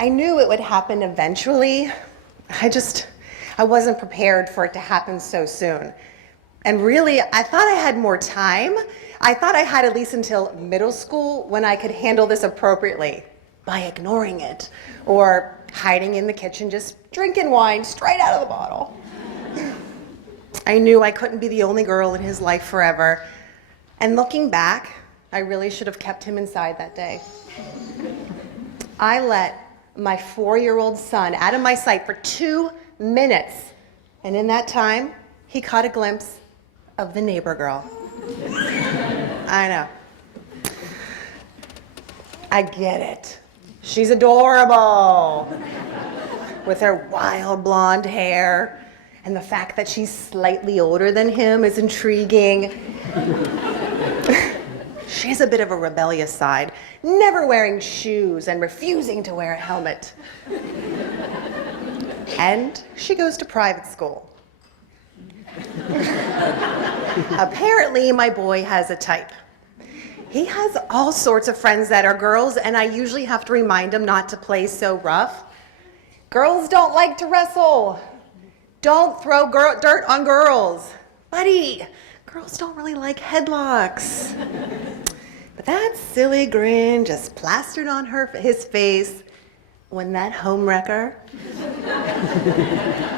I knew it would happen eventually. I wasn't prepared for it to happen so soon. And really, I thought I had more time. I thought I had at least until middle school when I could handle this appropriately by ignoring it or hiding in the kitchen, just drinking wine straight out of the bottle. I knew I couldn't be the only girl in his life forever. And looking back, I really should have kept him inside that day. I let my 4-year-old son out of my sight for 2 minutes. And in that time, he caught a glimpse of the neighbor girl. I know. I get it. She's adorable. With her wild blonde hair. And the fact that she's slightly older than him is intriguing. She has a bit of a rebellious side, never wearing shoes and refusing to wear a helmet. And she goes to private school. Apparently, my boy has a type. He has all sorts of friends that are girls, and I usually have to remind him not to play so rough. Girls don't like to wrestle. Don't throw dirt on girls. Buddy, girls don't really like headlocks. But that silly grin just plastered on his face when that homewrecker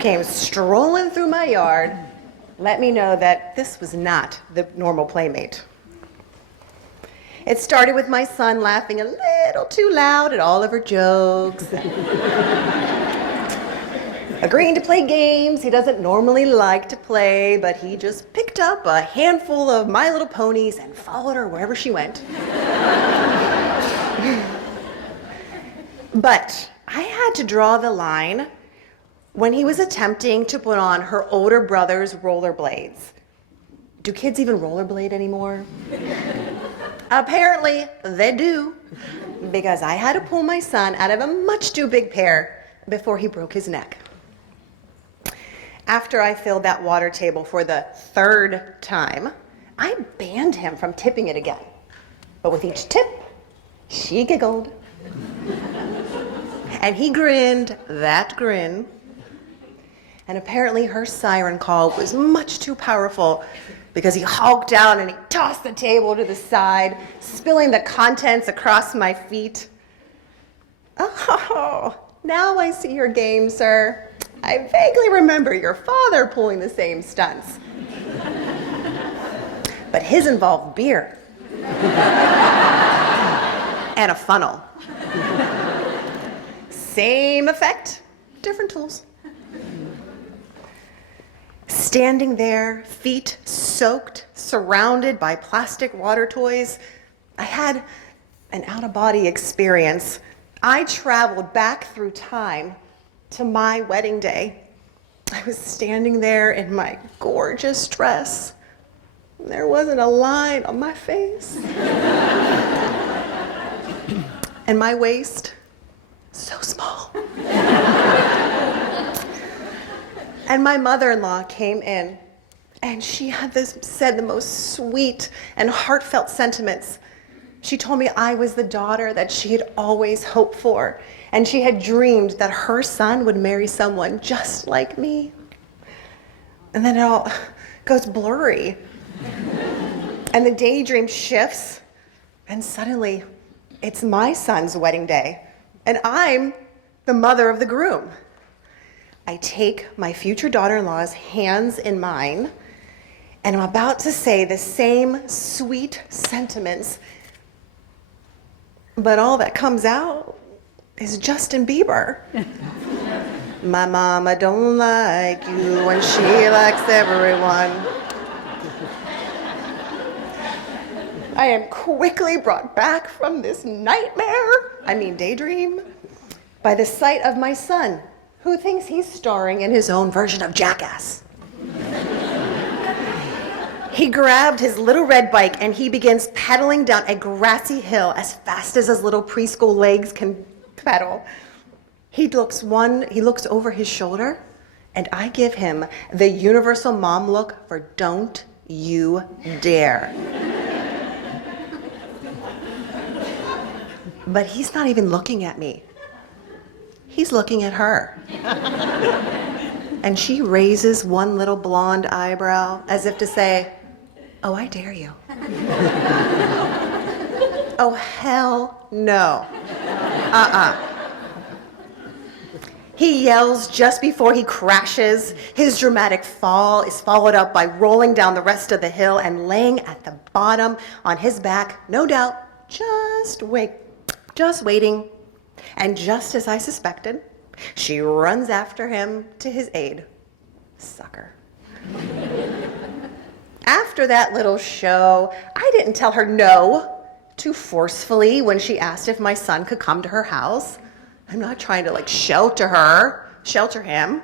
came strolling through my yard. Let me know that this was not the normal playmate. It started with my son laughing a little too loud at all of her jokes. Agreeing to play games he doesn't normally like to play, but he just picked up a handful of My Little Ponies and followed her wherever she went. But I had to draw the line when he was attempting to put on her older brother's rollerblades. Do kids even rollerblade anymore? Apparently, they do, because I had to pull my son out of a much too big pair before he broke his neck. After I filled that water table for the 3rd time, I banned him from tipping it again. But with each tip, she giggled. And he grinned that grin. And apparently her siren call was much too powerful because he hulked out and he tossed the table to the side, spilling the contents across my feet. Oh, now I see your game, sir. I vaguely remember your father pulling the same stunts. But his involved beer. And a funnel. Same effect, different tools. Standing there, feet soaked, surrounded by plastic water toys, I had an out-of-body experience. I traveled back through time to my wedding day. I was standing there in my gorgeous dress. There wasn't a line on my face. And my waist, so small. And my mother-in-law came in, and she had said the most sweet and heartfelt sentiments. She told me I was the daughter that she had always hoped for, and she had dreamed that her son would marry someone just like me. And then it all goes blurry. And the daydream shifts, and suddenly it's my son's wedding day, and I'm the mother of the groom. I take my future daughter-in-law's hands in mine, and I'm about to say the same sweet sentiments, but all that comes out is Justin Bieber. My mama don't like you and she likes everyone. I am quickly brought back from this daydream, by the sight of my son, who thinks he's starring in his own version of Jackass. He grabbed his little red bike and he begins pedaling down a grassy hill as fast as his little preschool legs can pedal. He looks over his shoulder, and I give him the universal mom look for don't you dare. But he's not even looking at me. he's looking at her. And she raises one little blonde eyebrow as if to say, "Oh, I dare you." Oh, hell no. He yells just before he crashes. His dramatic fall is followed up by rolling down the rest of the hill and laying at the bottom on his back, no doubt, just waiting. And just as I suspected, she runs after him to his aid. Sucker. After that little show, I didn't tell her no too forcefully when she asked if my son could come to her house. I'm not trying to shelter him.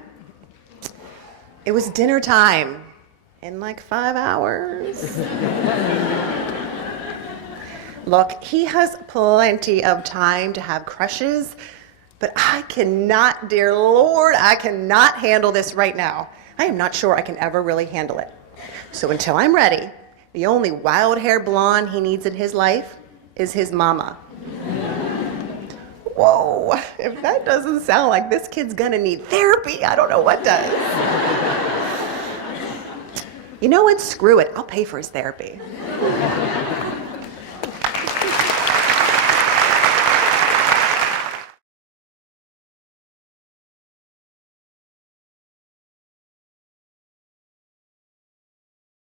It was dinner time in like 5 hours. Look, he has plenty of time to have crushes, but I cannot, dear Lord, I cannot handle this right now. I am not sure I can ever really handle it. So until I'm ready, the only wild-haired blonde he needs in his life is his mama. Whoa, if that doesn't sound like this kid's gonna need therapy, I don't know what does. You know what? Screw it. I'll pay for his therapy.